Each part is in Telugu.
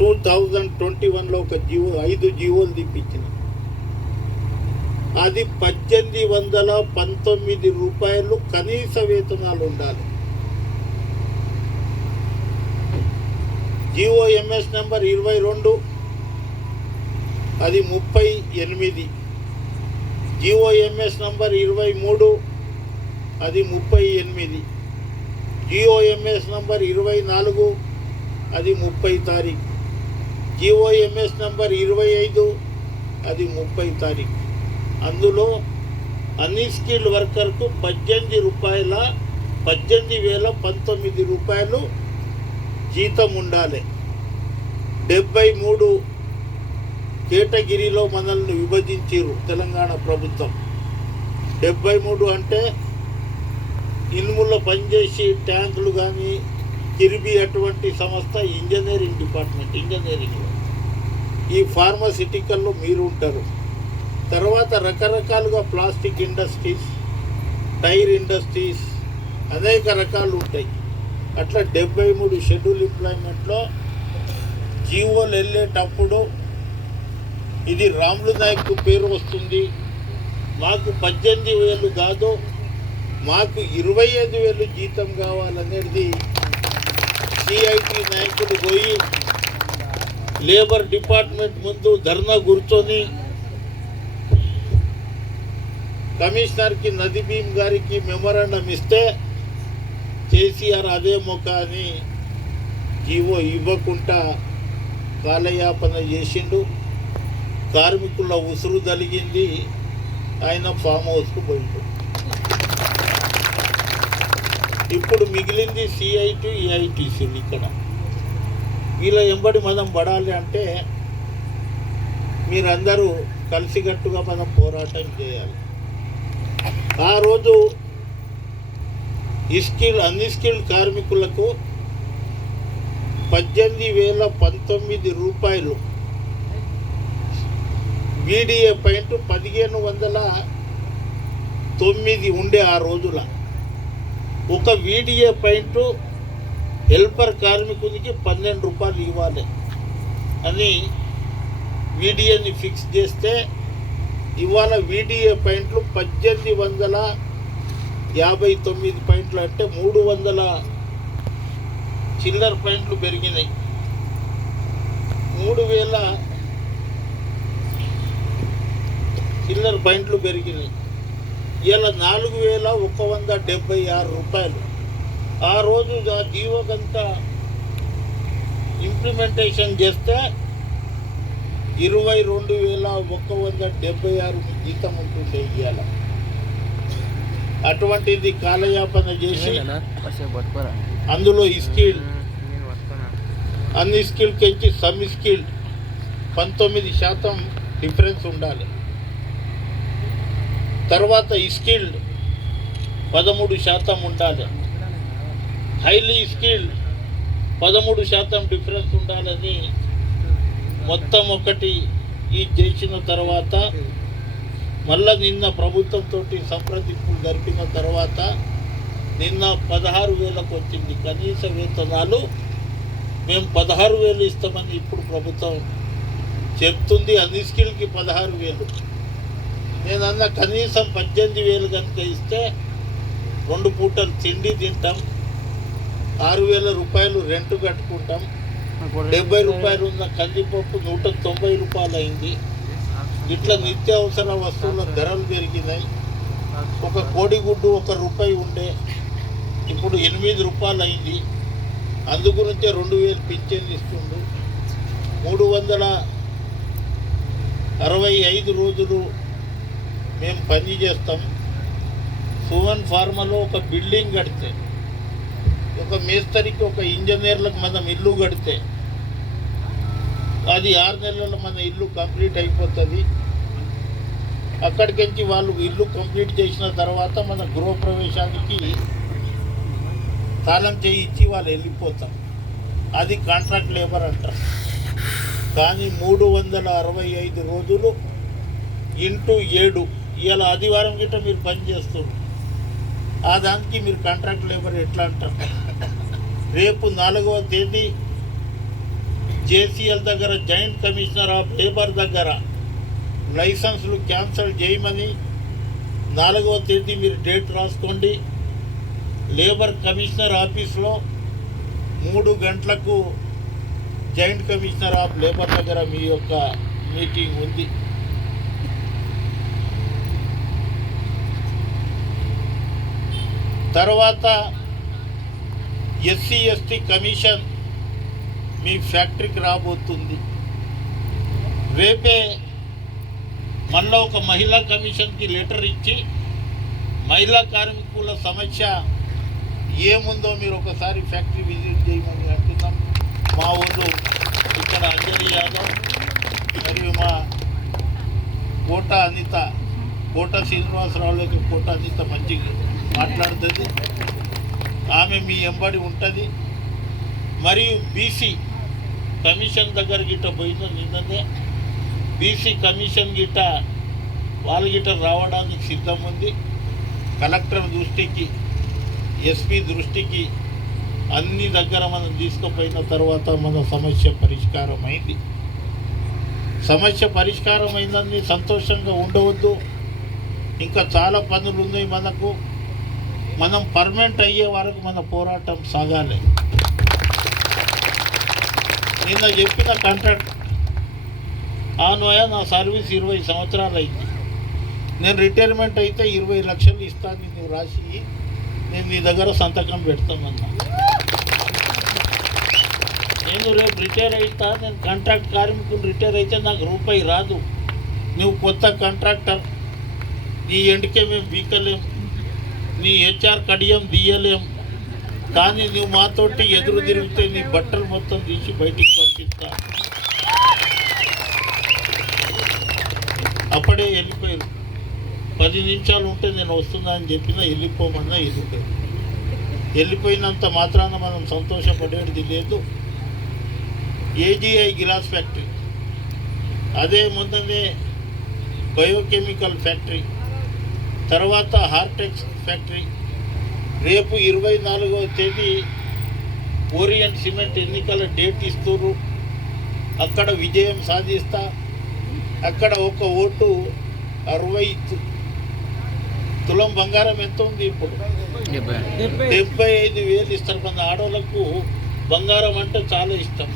2021లో ఒక జీవో 5 జీవోలు తెప్పించిన. అది 1819 రూపాయలు కనీస వేతనాలు ఉండాలి. జీవో ఎంఎస్ నెంబర్ 22 అది 38. జీవో ఎంఎస్ నెంబర్ 23 అది 38. జీవో ఎంఎస్ నెంబర్ 24 అది 30 తారీఖు. జీవో ఎంఎస్ నెంబర్ 25 అది 30 తారీఖు. అందులో అన్స్కిల్డ్ వర్కర్కు 18,019 రూపాయలు జీతం ఉండాలి. 73 కేటగిరీలో మనల్ని విభజించారు తెలంగాణ ప్రభుత్వం. 73 అంటే ఇనుములో పనిచేసి ట్యాంకులు కానీ కిర్బీ అటువంటి సంస్థ ఇంజనీరింగ్ డిపార్ట్మెంట్, ఇంజనీరింగ్లో. ఈ ఫార్మాసిటికల్లో మీరు ఉంటారు. తర్వాత రకరకాలుగా ప్లాస్టిక్ ఇండస్ట్రీస్, టైర్ ఇండస్ట్రీస్, అనేక రకాలు ఉంటాయి. అట్లా 73 షెడ్యూల్ ఎంప్లాయ్మెంట్లో జీవోలు వెళ్ళేటప్పుడు ఇది రాములు నాయక్ పేరు వస్తుంది, మాకు 18,000 కాదు, మాకు 25,000 జీతం కావాలనేది సిఐటి నాయకులు పోయి లేబర్ డిపార్ట్మెంట్ ముందు ధర్నా కూర్చొని కమిషనర్కి నదీబీం గారికి మెమోరాండం ఇస్తే కేసీఆర్ అదే ముఖాన్ని జీవో ఇవ్వకుండా కాలయాపన చేసిండు. కార్మికుల ఉసురు తలిగింది. ఆయన ఫామ్ హౌస్కు పోయిండు. ఇప్పుడు మిగిలింది సిఐటి, ఏఐటీసీలు. ఇక్కడ వీళ్ళ ఎంబడి మనం పడాలి అంటే మీరందరూ కలిసికట్టుగా మనం పోరాటం చేయాలి. ఆ రోజు అన్స్కిల్డ్ కార్మికులకు 18,019 రూపాయలు, వీడిఏ పాయింట్ 1509 ఉండే ఆ రోజుల. ఒక వీడిఏ పాయింట్ హెల్పర్ కార్మికునికి 12 రూపాయలు ఇవ్వాలి అని వీడిఏని ఫిక్స్ చేస్తే ఇవాళ వీడిఏ పాయింట్లు 1859 పాయింట్లు, అంటే 300 చిల్లర పాయింట్లు పెరిగినాయి. 3,000 చిల్లర పాయింట్లు పెరిగినాయి. ఇలా 4,176 రూపాయలు. ఆ రోజు ఆ జీవోకంతా ఇంప్లిమెంటేషన్ చేస్తే 22,176 జీతం ఉంటుండే ఇవాళ. అటువంటిది కాలయాపన చేసి అందులో స్కిల్డ్, అన్స్కిల్డ్ కెంచి సమ్ స్కిల్డ్ 19% డిఫరెన్స్ ఉండాలి. తర్వాత స్కిల్డ్ 13% ఉండాలి. హైలీ స్కిల్డ్ 13% డిఫరెన్స్ ఉండాలని మొత్తం ఒకటి ఈ చేసిన తర్వాత మళ్ళీ నిన్న ప్రభుత్వంతో సంప్రదింపులు జరిపిన తర్వాత నిన్న 16,000కు వచ్చింది కనీస వేతనాలు. మేము 16,000 ఇస్తామని ఇప్పుడు ప్రభుత్వం చెప్తుంది. అన్స్కిల్డ్కి 16,000. నేను అన్న కనీసం 18,000 కనుక ఇస్తే 2 పూటలు తిండి తింటాం, 6,000 రూపాయలు రెంట్ కట్టుకుంటాం. 70 రూపాయలు ఉన్న కందిపప్పు 190 రూపాయలు అయింది. ఇట్లా నిత్యావసర వస్తువుల ధరలు పెరిగినాయి. ఒక కోడిగుడ్డు ₹1 ఉండే ఇప్పుడు 8 రూపాయలు అయింది. అందుగురించే 2,000 పింఛన్లు ఇస్తుండు. 365 రోజులు మేము పని చేస్తాం. సుమన్ ఫార్మాలో ఒక బిల్డింగ్ కడితే, ఒక మేస్తరికి, ఒక ఇంజనీర్లకు మనం ఇల్లు కడితే అది 6 నెలల్లో మన ఇల్లు కంప్లీట్ అయిపోతుంది. అక్కడికించి వాళ్ళు ఇల్లు కంప్లీట్ చేసిన తర్వాత మన గృహప్రవేశానికి తాళం చేయి ఇచ్చి వాళ్ళు వెళ్ళిపోతాం. అది కాంట్రాక్ట్ లేబర్ అంటారు. కానీ 365 రోజులు ఇంటూ 7, ఇవాళ ఆదివారం గిట్ట మీరు పని చేస్తారు. ఆ దానికి మీరు కాంట్రాక్ట్ లేబర్ ఎట్లా అంటారు? రేపు 4వ తేదీ జేసీఎల్ దగ్గర, జాయింట్ కమిషనర్ ఆఫ్ లేబర్ దగ్గర లైసెన్సులు క్యాన్సిల్ చేయమని 4వ తేదీ మీరు డేట్ రాసుకోండి. లేబర్ కమిషనర్ ఆఫీస్లో 3 గంటలకు జాయింట్ కమిషనర్ ఆఫ్ లేబర్ దగ్గర మీ యొక్క మీటింగ్ ఉంది. తర్వాత ఎస్సీ ఎస్టీ కమిషన్ మీ ఫ్యాక్టరీకి రాబోతుంది. రేపే మళ్ళీ ఒక మహిళా కమిషన్కి లెటర్ ఇచ్చి మహిళా కార్మికుల సమస్య ఏముందో మీరు ఒకసారి ఫ్యాక్టరీ విజిట్ చేయమని అంటున్నాం. మా ఊళ్ళు ఇక్కడ అంజలి యాదవ్ మరియు మా కోట శ్రీనివాసరావులకి కోట అనిత మంచిగా మాట్లాడుతుంది. ఆమె మీ ఎంబడి ఉంటుంది. మరియు బీసీ కమిషన్ దగ్గర గిట్ట పోయిన నిన్ననే బీసీ కమిషన్ గిట్ట వాళ్ళ గిట్ట రావడానికి సిద్ధం ఉంది. కలెక్టర్ దృష్టికి, ఎస్పీ దృష్టికి అన్ని దగ్గర మనం తీసుకుపోయిన తర్వాత మన సమస్య పరిష్కారం అయింది. సమస్య పరిష్కారం అయిందని సంతోషంగా ఉండవద్దు. ఇంకా చాలా పనులు ఉన్నాయి మనకు. మనం పర్మనెంట్ అయ్యే వరకు మన పోరాటం సాగాలి. నిన్న చెప్పిన కాంట్రాక్ట్ ఆన్వయ నా సర్వీస్ 20 సంవత్సరాలు అయింది. నేను రిటైర్మెంట్ అయితే 20 లక్షలు ఇస్తాను, నువ్వు రాసి నేను నీ దగ్గర సంతకం పెడతామన్నా. నేను రేపు రిటైర్ అవుతా, నేను కాంట్రాక్ట్ కార్మికులు రిటైర్ అయితే నాకు రూపాయి రాదు. నువ్వు కొత్త కాంట్రాక్టర్, నీ ఎండికే మేము బీకలేం, నీ హెచ్ఆర్ కడియం తీయలేం. కానీ నువ్వు మాతోటి ఎదురు తిరిగితే నీ బట్టలు మొత్తం తీసి బయటికి పంపిస్తా. అప్పుడే వెళ్ళిపోయారు. 10 నిమిషాలు ఉంటే నేను వస్తున్నా అని చెప్పినా వెళ్ళిపోమన్నా వెళ్ళిపోయారు. వెళ్ళిపోయినంత మాత్రాన మనం సంతోషపడేది లేదు. ఏజీఐ గ్లాస్ ఫ్యాక్టరీ, అదే మొన్ననే బయోకెమికల్ ఫ్యాక్టరీ, తర్వాత హార్టెక్స్ ఫ్యాక్టరీ. రేపు 24వ తేదీ ఓరియంట్ సిమెంట్ ఎన్నికల డేట్ ఇస్తున్నారు. అక్కడ విజయం సాధిస్తా. అక్కడ ఒక ఓటు 60 తులం బంగారం ఎంత ఉంది ఇప్పుడు? 75,000 ఇస్తారు. మన ఆడవాళ్ళకు బంగారం అంటే చాలా ఇష్టం.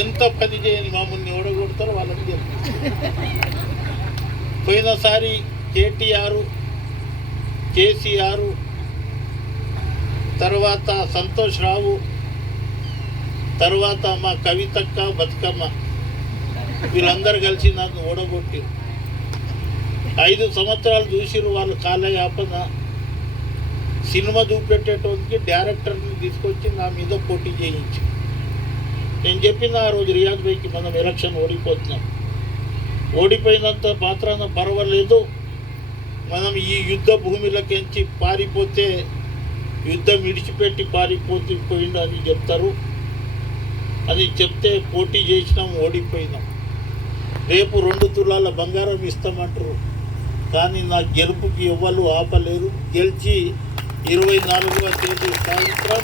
ఎంత పని చేయని మామూలుని ఓడగొడతారో వాళ్ళకి తెలుసు. పోయినసారి కేటీఆర్, కేసీఆర్, తర్వాత సంతోష్ రావు, తర్వాత మా కవితక్క, బతుకమ్మ వీళ్ళందరూ కలిసి నన్ను ఓడగొట్టి 5 సంవత్సరాలు చూసిరు. వాళ్ళు కాలయాపన సినిమా చూపెట్టేటోనికి డైరెక్టర్ని తీసుకొచ్చి నా మీద పోటీ చేయించి, నేను చెప్పిన ఆ రోజు రియాజ్ బైకి మనం ఎలక్షన్ ఓడిపోతున్నాం. ఓడిపోయినంత మాత్రాన పర్వాలేదు, మనం ఈ యుద్ధ భూమిలోకించి పారిపోతే యుద్ధం విడిచిపెట్టి పోయిండు అని చెప్తారు. అది చెప్తే పోటీ చేసినాం, ఓడిపోయినాం. రేపు 2 తులాల బంగారం ఇస్తామంటారు. కానీ నా గెలుపుకి ఎవ్వరు ఆపలేరు. గెలిచి 24వ తేదీ సాయంత్రం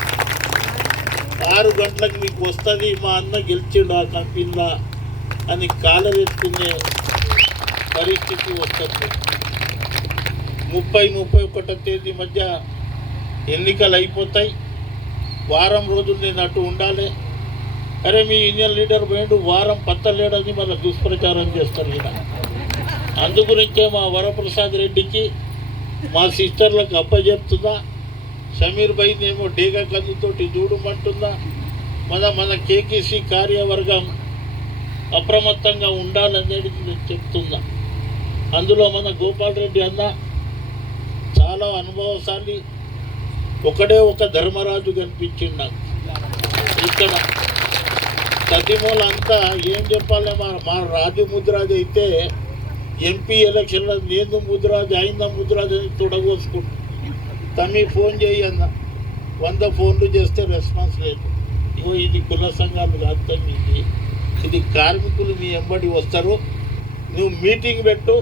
6 గంటలకు మీకు వస్తుంది, మా అన్న గెలిచిండు ఆ కంపెనీలో అని కాలరెత్తుకునే పరిస్థితి వస్తుంది. 30-31వ తేదీ మధ్య ఎన్నికలు అయిపోతాయి. వారం రోజులు నేను అటు ఉండాలి. అరే మీ యూనియన్ లీడర్ పోయిండు, వారం పత్తలేడని మన దుష్ప్రచారం చేస్తారు ఇలా. అందుగురించే మా వరప్రసాద్ రెడ్డికి, మా సిస్టర్లకు అప్పచెప్తుందా, సమీర్ భాయ్నేమో డేగా కన్నుతోటి చూడమంటుందా. మన కేకేసీ కార్యవర్గం అప్రమత్తంగా ఉండాలనేది నేను చెప్తున్నా. అందులో మన గోపాల్ రెడ్డి అన్న చాలా అనుభవశాలి. ఒకడే ఒక ధర్మరాజు కనిపించిండు నాకు ఇక్కడ. సతిమూల అంతా ఏం చెప్పాలి, మా రాజు ముద్రాజు అయితే ఎంపీ ఎలక్షన్లో నేను ముద్రాజు అయిందా ముద్రాజు అని తొడగోసుకుంటు. తమ్మి ఫోన్ చేయి అన్న, 100 ఫోన్లు చేస్తే రెస్పాన్స్ లేదు. ఇగో ఇది కుల సంఘాలు కాదు తమ్మి, ఇది కార్మికులు మీ ఎంబడి వస్తారు. నువ్వు మీటింగ్ పెట్టు.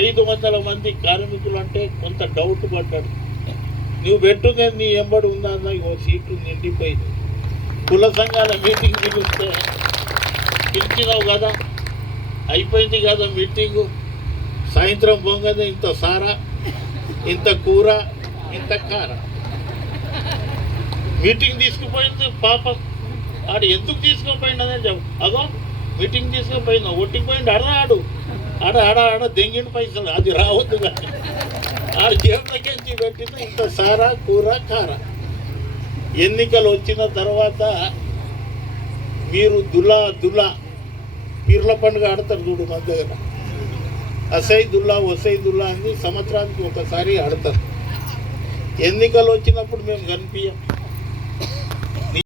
500 మంది కార్మికులు అంటే కొంత డౌట్ పడ్డాడు. నువ్వు పెట్టు, నేను నీ ఎంబడి ఉందా అన్న. ఇగో సీట్లు నిండిపోయింది. కుల సంఘాల మీటింగ్ పిలిచినావు కదా, అయిపోయింది కదా మీటింగు. సాయంత్రం పోగానే ఇంత సారా, ఇంత కూర, ఇంత కార. మీటింగ్ తీసుకుపోయింది పాప. ఆడు ఎందుకు తీసుకుపోయిండనే చెప్పు. అగో మీటింగ్ తీసుకుపోయింది, ఒట్టిపోయింది. ఆడు ఆడ దెంగిన పైసలు, అది రావద్దు కానీ ఆడు జేబులకెంచి పెట్టింది ఇంత సారా, కూర, కార. ఎన్నికలు వచ్చిన తర్వాత మీరు దులా పీర్ల పండుగ ఆడతారు చూడు మన దగ్గర. అసైదుల్లా వసైదుల్లా అని సంవత్సరానికి ఒకసారి ఆడతారు. ఎన్నికలు వచ్చినప్పుడు మేము కనిపించాం.